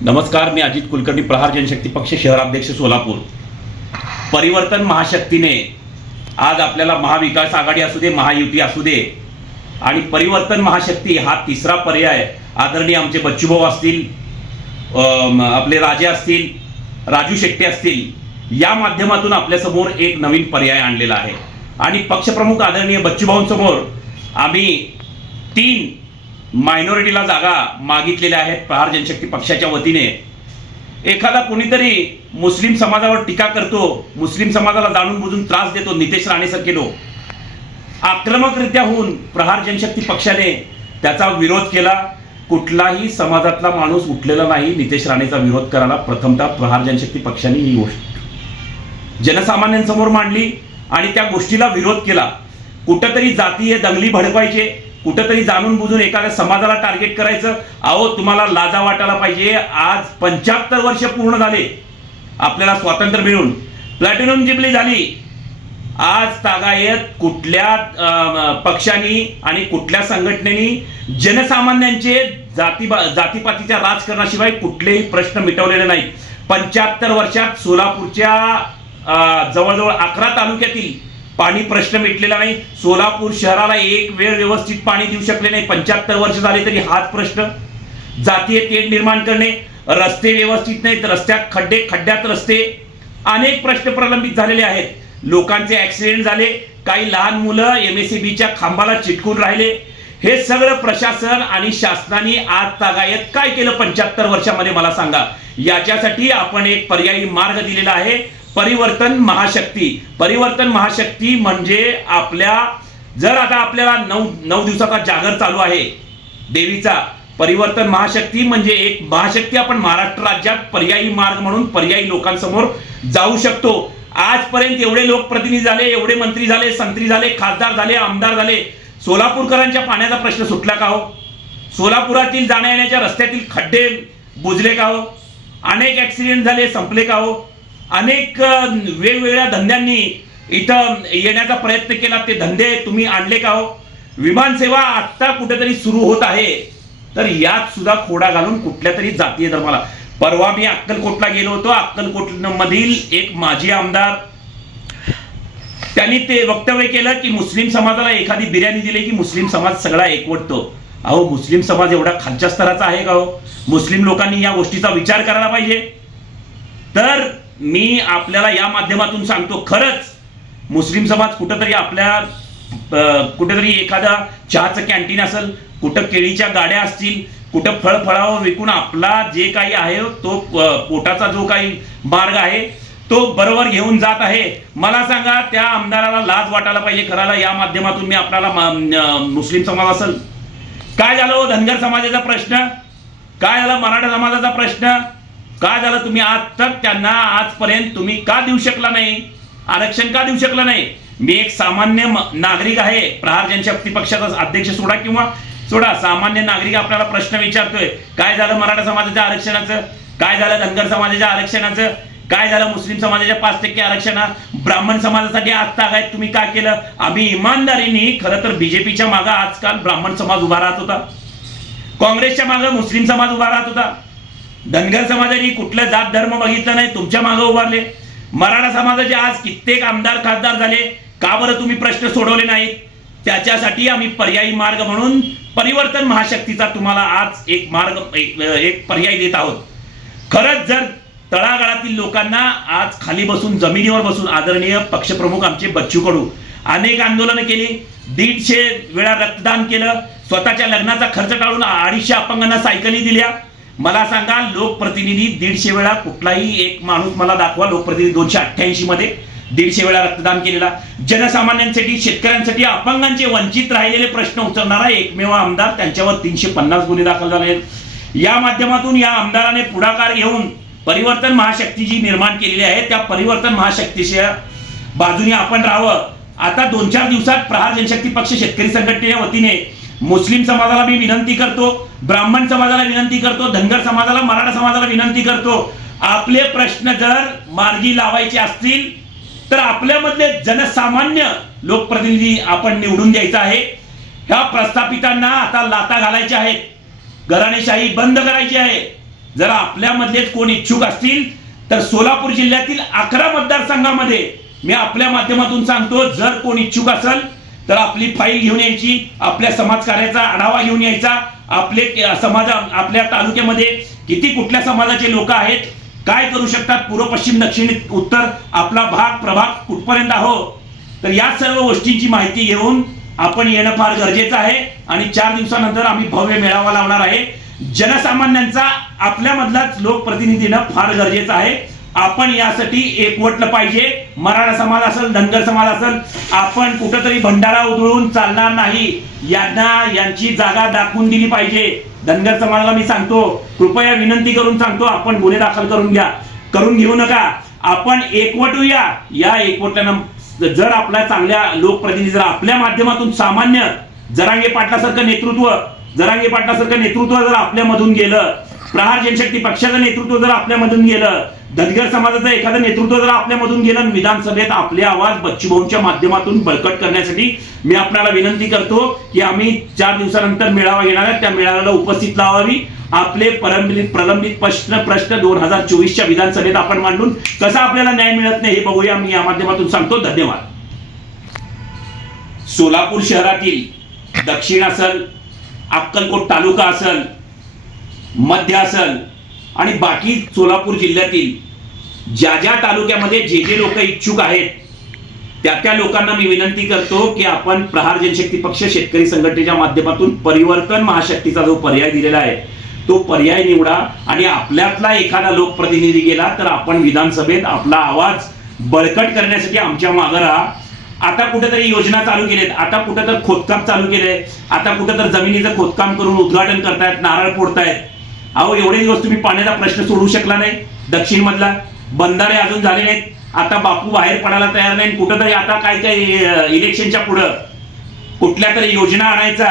नमस्कार, मी अजित कुलकर्णी, प्रहार जनशक्ती पक्ष शहराध्यक्ष सोलापूर। परिवर्तन महाशक्तीने आज आपल्याला महाविकास आघाडी असू दे, महायुती असू दे आणि परिवर्तन महाशक्ती हा तिसरा पर्याय आदरणीय आमचे बच्चूभाऊ असतील, आपले राजे असतील, राजू शेट्टी असतील, या माध्यमातून आपल्या समोर एक नवीन पर्याय आणलेला आहे। आणि पक्षप्रमुख आदरणीय बच्चूभाऊंसमोर आम्ही 3 मायनॉरिटीला जागा मागितलेल्या आहेत प्रहार जनशक्ती पक्षाच्या वतीने। एखादा कोणीतरी मुस्लिम समाजावर टीका करतो, मुस्लिम समाजाला जाणून बुजून त्रास देतो, नितेश राणेसारखे लोक आक्रमकरित्या होऊन प्रहार जनशक्ती पक्षाने त्याचा विरोध केला। कुठलाही समाजातला माणूस उठलेला नाही नितेश राणेचा विरोध करायला। प्रथमतः प्रहार जनशक्ती पक्षाने ही गोष्ट जनसामान्यांसमोर मांडली आणि त्या गोष्टीला विरोध केला। कुठेतरी जातीय दंगली भडकवायचे, कुठेतरी जाणून बुजून एखाद्या समाजाला टार्गेट करायचं। अहो, तुम्हाला लाजा वाटायला पाहिजे। आज 75 वर्ष पूर्ण झाले आपल्याला स्वातंत्र्य मिळून, प्लॅटिनम जुबली झाली। आज तागायत कुठल्या पक्षांनी आणि कुठल्या संघटनेनी जनसामान्यांचे जातीपातीच्या राजकारणाशिवाय कुठलेही प्रश्न मिटवलेले नाहीत। 75 वर्षात सोलापूरच्या जवळजवळ 11 तालुक्यातील पाणी प्रश्न मिटलेला नाही। सोलापूर शहराला एक वेळ व्यवस्थित पाणी देऊ शकले नाही। 75 वर्ष झाले तरी हाच प्रश्न। जातीय तेढ निर्माण करणे, रस्ते व्यवस्थित नाहीत, रस्त्यात खड्डे, खड्ड्यात रस्ते, अनेक प्रश्न प्रलंबित झालेले आहेत। लोकांचे ऍक्सिडेंट झाले, काही लहान मुलं एमएससीबीच्या खांबाला चिटकून राहिले। हे सगळं प्रशासन आणि शासनाने आज तागायत काय केलं 75 वर्षामध्ये मला सांगा। याच्यासाठी आपण एक पर्यायी मार्ग दिलेला आहे, परिवर्तन महाशक्ती। परिवर्तन महाशक्ती म्हणजे जर आता आपल्याला 9 दिवसाचा जागर चालू आहे देवीचा, परिवर्तन महाशक्ती म्हणजे एक महाशक्ती आपण महाराष्ट्र राज्यात पर्यायी मार्ग म्हणून पर्यायी लोकांसमोर जाऊ शकतो। आजपर्यंत एवढे लोकप्रतिनिधी झाले, एवढे मंत्री झाले, संत्री झाले, खासदार झाले, आमदार झाले, सोलापूरकरांच्या पाण्याचा प्रश्न सुटला का हो? सोलापुरातील जाण्या येण्याच्या रस्त्यातील खड्डे बुजले का हो? अनेक ऍक्सिडेंट झाले, संपले का हो? अनेक वेगवेगळ्या धंद्यांनी इथं येण्याचा प्रयत्न केला, ते धंदे तुम्ही आणले का हो? विमानसेवा आता कुठेतरी सुरू होत आहे, तर यात सुद्धा खोडा घालून कुठल्या तरी जातीय धर्माला। परवा मी अक्कलकोटला गेलो होतो। अक्कलकोट मधील एक माजी आमदार त्यांनी ते वक्तव्य केलं की मुस्लिम समाजाला एखादी बिर्याणी दिली की मुस्लिम समाज सगळा एकवटतो। अहो, मुस्लिम समाज एवढा खालच्या स्तराचा आहे का हो? मुस्लिम लोकांनी या गोष्टीचा विचार करायला पाहिजे। तर मी आपल्याला या माध्यमातून सांगतो, खरंच मुस्लिम समाज कुठेतरी एखादा चहाचं कॅन्टीन असेल, कुठं केळीच्या गाड्या असतील, कुठं फळफळावं विकून आपला जे काही आहे तो पोटाचा जो काही मार्ग आहे तो बरोबर घेऊन जात आहे। मला सांगा, त्या आमदाराला लाज वाटायला पाहिजे करायला। या माध्यमातून मी आपल्याला मुस्लिम समाज असेल, काय झालं धनगर समाजाचा प्रश्न, काय झाला मराठा समाजाचा प्रश्न, काय झालं तुम्ही आज तक त्यांना आजपर्यंत तुम्ही का देऊ शकला नाही, आरक्षण का देऊ शकला नाही? मी एक सामान्य नागरिक आहे, प्रहार जनशक्ती पक्षाचा अध्यक्ष सोडा सामान्य नागरिक आपल्याला प्रश्न विचारतोय, काय झालं मराठा समाजाच्या आरक्षणाचं, काय झालं धनगर समाजाच्या आरक्षणाचं, काय झालं मुस्लिम समाजाच्या 5% आरक्षण, ब्राह्मण समाजासाठी आज तागायत तुम्ही काय केलं? आम्ही इमानदारीने, खरं तर बीजेपीच्या मागे आजकाल ब्राह्मण समाज उभा राहत होता, काँग्रेसच्या मागे मुस्लिम समाज उभा राहत होता, धनगर समाजाने कुठलं जात धर्म बघितलं नाही, तुमच्या मागे उभारले। मराठा समाजाचे आज कित्येक आमदार खासदार झाले, का बरं तुम्ही प्रश्न सोडवले नाहीत? त्याच्यासाठी आम्ही पर्यायी मार्ग म्हणून परिवर्तन महाशक्तीचा तुम्हाला आज एक पर्याय देत आहोत। खरंच जर तळागाळातील लोकांना आज खाली बसून, जमिनीवर बसून, आदरणीय पक्षप्रमुख आमचे बच्चू कडू अनेक आंदोलनं केली, 150 वेळा रक्तदान केलं, स्वतःच्या लग्नाचा खर्च टाळून 250 अपंगांना सायकली दिल्या। मला सांगा, लोकप्रतिनिधी 150 वेळा, कुठलाही एक माणूस मला दाखवा लोकप्रतिनिधी 288 मध्ये 150 वेळा रक्तदान केलेला, जनसामान्यांसाठी, शेतकऱ्यांसाठी, अपंगांचे वंचित राहिलेले प्रश्न उचलणारा एकमेव आमदार, त्यांच्यावर 350 गुन्हे दाखल झाले। या माध्यमातून या आमदाराने पुढाकार घेऊन परिवर्तन महाशक्ती जी निर्माण केलेली आहे त्या परिवर्तन महाशक्तीच्या बाजूने आपण राहावं। आता 2-4 दिवसात प्रहार जनशक्ती पक्ष शेतकरी संघटनेच्या वतीने मुस्लिम समाजाला मी विनंती करतो, ब्राह्मण समाजाला विनंती करतो, धनगर समाजाला, मराठा समाजाला विनंती करतो, आपले प्रश्न जर मार्गी लावायचे असतील तर आपल्यामधले जनसामान्य लोकप्रतिनिधी आपण निवडून द्यायचा आहे। ह्या प्रस्थापितांना आता लाता घालायच्या आहेत, घराणेशाही बंद करायची आहे। जर आपल्यामधलेच कोण इच्छुक असतील तर सोलापूर जिल्ह्यातील 11 मतदारसंघामध्ये मी आपल्या माध्यमातून सांगतो, जर कोण इच्छुक असेल तर आपली फाईल घेऊन यायची, आपल्या समाजकार्याचा आढावा घेऊन यायचा, आपले समाज आपल्या तालुक्यामध्ये किती कुठल्या समाजाचे लोक आहेत, काय करू शकतात, पूर्व पश्चिम दक्षिण उत्तर आपला भाग प्रभाग कुठपर्यंत आहो, तर या सर्व गोष्टींची माहिती घेऊन आपण येणं फार गरजेचं आहे. आणि 4 दिवसानंतर आम्ही भव्य मेळावा लावणार आहे. जनसामान्यांचा आपल्यामधलाच लोकप्रतिनिधीनं फार गरजेचं आहे. आपण यासाठी एकवटलं पाहिजे. मराठा समाज असेल, धनगर समाज असेल, आपण कुठंतरी भंडारा उधळून चालणार नाही. यांची जागा दाखवून दिली पाहिजे. धनगर समाजाला मी सांगतो, कृपया विनंती करून सांगतो, आपण गुन्हे दाखल करून घेऊ नका. आपण एकवटूया. या एकवटल्यानं जर आपल्या चांगल्या लोकप्रतिनिधी जर आपल्या माध्यमातून सामान्य जरांगे पाटलासारखं नेतृत्व जर आपल्यामधून गेलं, प्रहार जनशक्ती पक्षाचं नेतृत्व जर आपल्यामधून गेलं, धनगर समाजाचं एखादं नेतृत्व जर आपल्यामधून गेलं, विधानसभेत आपले आवाज बच्चूभाऊंच्या माध्यमातून बळकट करण्यासाठी मी आपल्याला विनंती करतो की आम्ही 4 दिवसानंतर मेळावा घेणार आहे. त्या मेळाव्याला उपस्थित लावावी. आपले प्रलंबित प्रश्न 2024च्या विधानसभेत आपण मांडून कसा आपल्याला न्याय मिळत नाही हे बघूया. मी या माध्यमातून सांगतो. धन्यवाद. सोलापूर शहरातील दक्षिण असेल, अक्कलकोट तालुका असेल, मध्य असेल आणि बाकी सोलापूर जिल्ह्यातील ज्या तालुक्यामध्ये जे लोक इच्छुक आहेत त्या लोकांना मी विनंती करतो की आपण प्रहार जनशक्ती पक्ष शेतकरी संघटनेच्या माध्यमातून परिवर्तन महाशक्तीचा जो पर्याय दिलेला आहे तो पर्याय निवडा. आणि आपल्यातला एखादा लोकप्रतिनिधी गेला तर आपण विधानसभेत आपला आवाज बळकट करण्यासाठी आमच्या मागे राहा. आता कुठेतरी योजना चालू केलेत, आता कुठेतरी खोदकाम चालू केलंय, आता कुठेतरी जमिनीचं खोदकाम करून उद्घाटन करतायत, नारळ फोडतायत. अहो, एवढे दिवस तुम्ही पाण्याचा प्रश्न सोडवू शकला नाही. दक्षिण मधला बंधारे अजून झाले नाहीत. आता बापू बाहेर पडायला तयार नाही. कुठेतरी आता काय इलेक्शनच्या पुढं कुठल्या तरी योजना आणायचा